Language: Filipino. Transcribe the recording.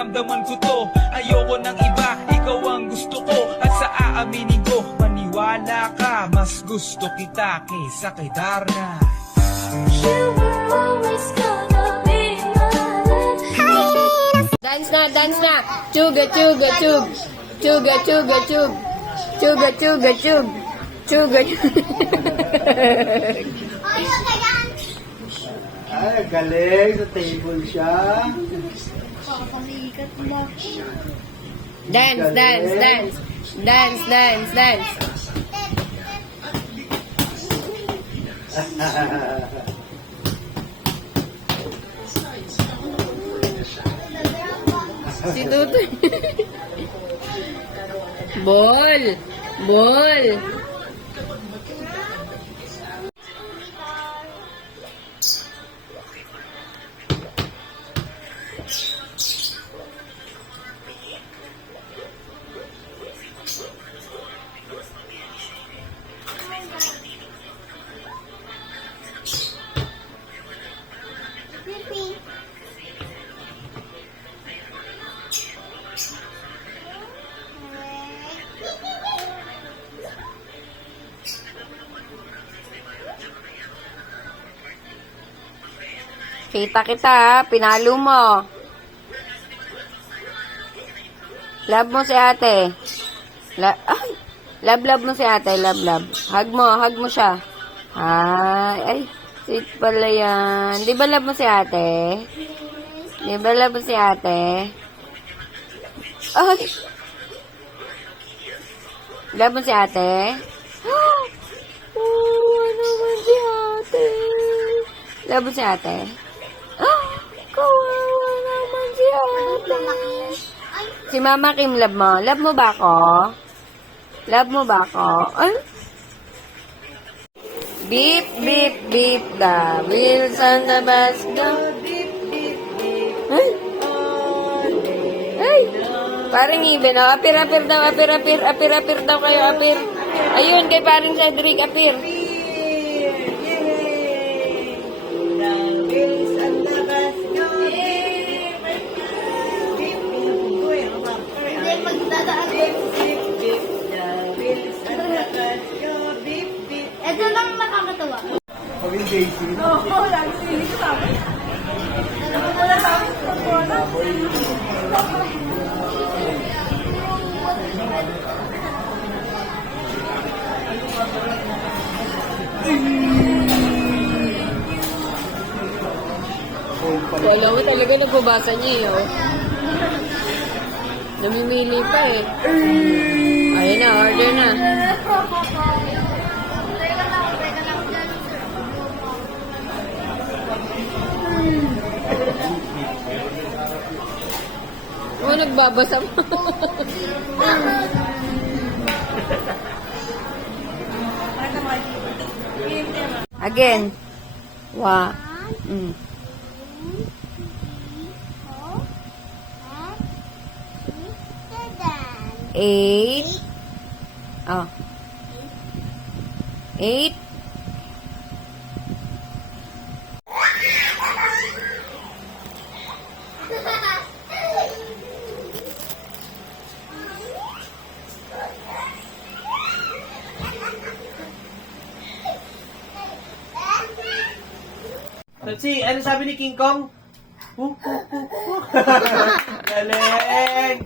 nararamdaman ko to. Ayoko ng iba, ikaw ang gusto ko. At sa aaminin ko, maniwala ka, mas gusto kita kaysa kay Darna. You were always gonna be my love. Dance na. Chuga, chuga, chug. Chuga, chuga, chug. Chuga, chuga, chug. Chuga, Ay, galing. Sa table siya. Dance. Si Tutoy. Ball. Kita ha, pinalo mo. Love mo si ate. Love mo si ate, love. Hug mo siya. Ay, sweet pala yan. Di ba love mo si ate? Ay, love mo si ate? Oh, naman si ate. Love mo si ate? Kawawa naman si ate. Si Mama Kim, love mo? Love mo ba ako? Ay? Beep, beep, beep, the wheels on the bus go. Beep, beep, beep. Ay! Parang even, oh. Apir daw kayo, apir. Ayun, kay paring Cedric, apir. Ito lang nakakatawa. Paging Daisy. Oo, lagi sili ko sabi. Wala sa akin sa bola. Kala mo talaga nagbabasa niya eh, oh. Namimili pa eh. Ayun na, order na. Oh, nagbabasa pa. Again. Wow. Eight. Oh. 8. Tatsi, ano sabi ni King Kong? Galing!